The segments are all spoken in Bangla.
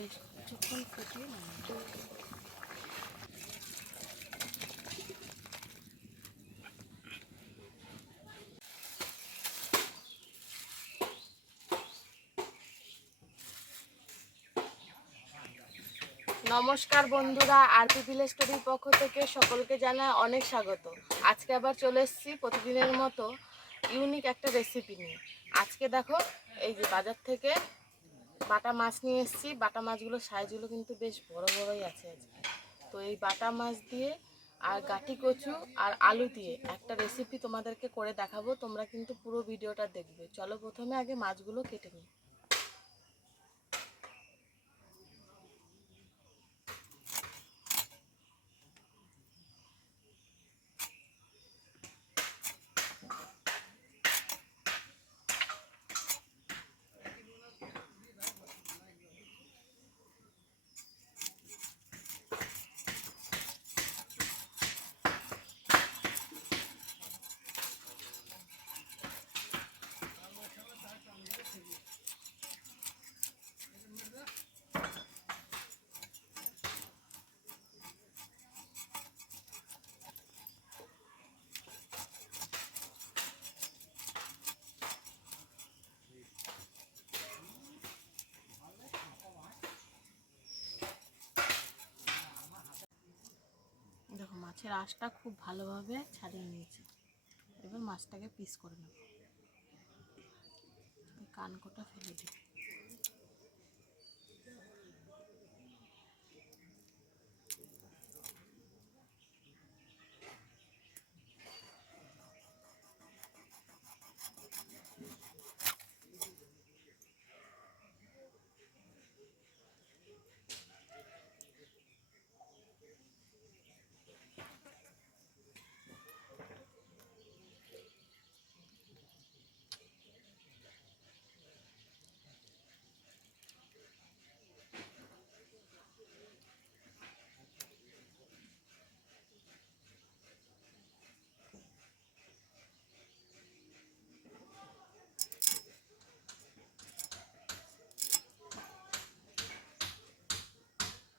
বেশ কিছুক্ষণ ফুটিয়ে নামিয়ে নমস্কার বন্ধুরা, আরপি ভিলেজ স্টোরির পক্ষ থেকে সকলকে জানাই অনেক স্বাগত। আজকে আবার চলে এসেছি প্রতিদিনের মতো ইউনিক একটা রেসিপি নিয়ে। আজকে দেখো, এই যে বাজার থেকে বাটা মাছ নিয়ে এসেছি। বাটা মাছগুলোর সাইজগুলো কিন্তু বেশ বড় বড়ই আছে আজকে। তো এই বাটা মাছ দিয়ে আর গাঠি কচু আর আলু দিয়ে একটা রেসিপি তোমাদেরকে করে দেখাবো। তোমরা কিন্তু পুরো ভিডিওটা দেখবে। চলো প্রথমে আগে মাছগুলো কেটে নিই। দেখো, মাছের আঁশটা খুব ভালোভাবে ছাড়িয়ে নিয়েছি। এবার মাছটাকে পিস করে নেব। কানকোটা ফেলে দিই।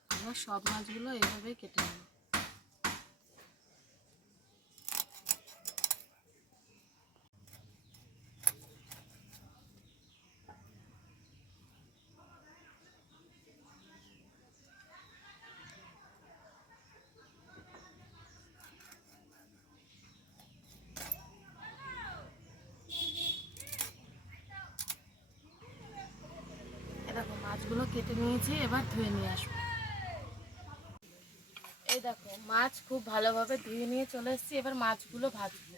আমরা সব মাছগুলো এইভাবেই কেটে নেব। দেখো, মাছগুলো কেটে নিয়েছি, এবার ধুয়ে নিয়ে আসবো। এই দেখো, মাছ খুব ভালোভাবে ধুয়ে নিয়ে চলে এসেছি। এবার মাছগুলো ভাজবো।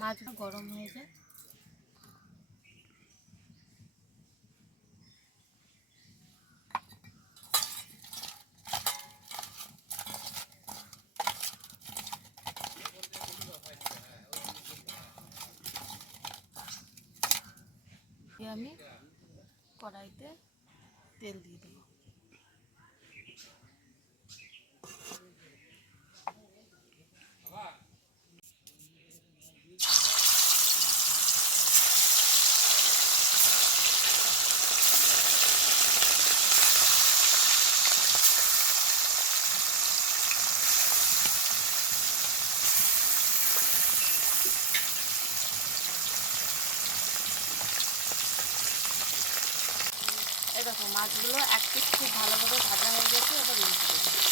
মাছগুলো গরম হয়ে যায়। আমি কড়াইতে তেল দিয়ে দেবো। এই দেখো, মাছগুলো এক পিস খুব ভালোভাবে ভাজা হয়ে গেছে। এবার উল্টে দেবো।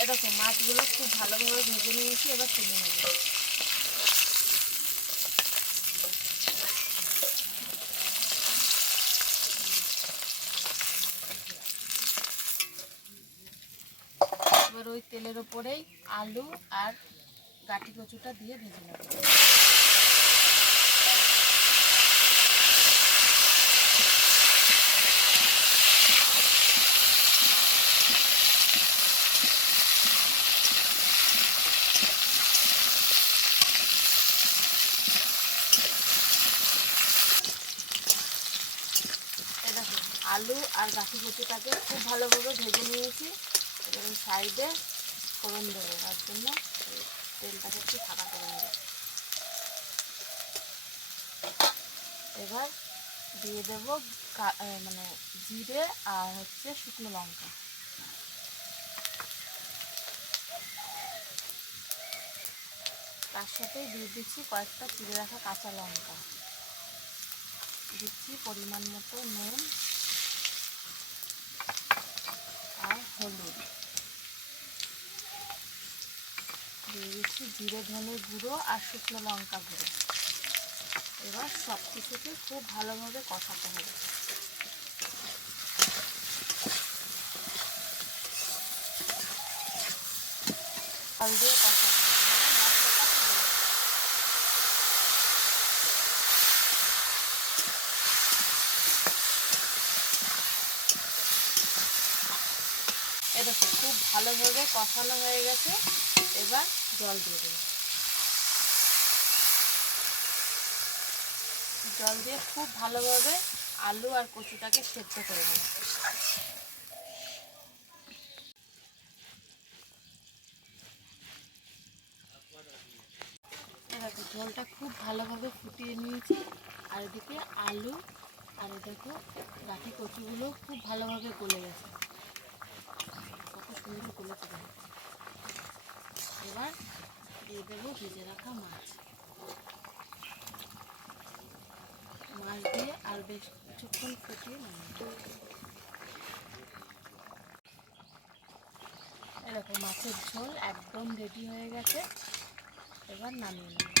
এই দেখো, মাছগুলো খুব ভালোভাবে ভেজে নিয়েছি। এবার তুলে নেব। এবার ওই তেলের ওপরেই আলু আর গাঠি কচুটা দিয়ে ভেজে নেব। আলু আর গাঠি কচুটাকে খুব ভালোভাবে ভেজে নিয়েছি। এবার সাইডে ফোড়ন দেবো, তার জন্য তেলটাকে একটু ফাঁকা করে নেব। এবার দিয়ে দেবো মানে জিরে আর হচ্ছে শুকনো লঙ্কা। তার সাথেই দিয়ে দিচ্ছি কয়েকটা চিড়ে রাখা কাঁচা লঙ্কা, দিচ্ছি পরিমাণ মতো নুন আর হলুদ, দিয়ে দিচ্ছি জিরে ধনে গুঁড়ো আর শুকনো লঙ্কা গুঁড়ো। এবার সব কিছুকে খুব ভালোভাবে কষাতে হবে। জল দিয়ে কষাতে হবে, মশলাটা পুড়ে যাবে। দেখো খুব ভালোভাবে কষানো হয়ে গেছে, এবার জল দিয়ে দেবো। জল দিয়ে খুব ভালোভাবে আলু আর কচুটাকে সেদ্ধ করে নেব। দেখো ঝোলটা খুব ভালোভাবে ফুটিয়ে নিয়েছি, আর এদিকে আলু আর দেখো গাঠি কচুগুলো খুব ভালোভাবে গলে গেছে, কত সুন্দর গলেছে দেখো। এবার দিয়ে দেবো ভেজে রাখা মাছ। মাছ দিয়ে আর বেশ কিছুক্ষণ ফুটিয়ে নামিয়ে দেবো। এরকম মাছের ঝোল একদম রেডি হয়ে গেছে, এবার নামিয়ে নেব।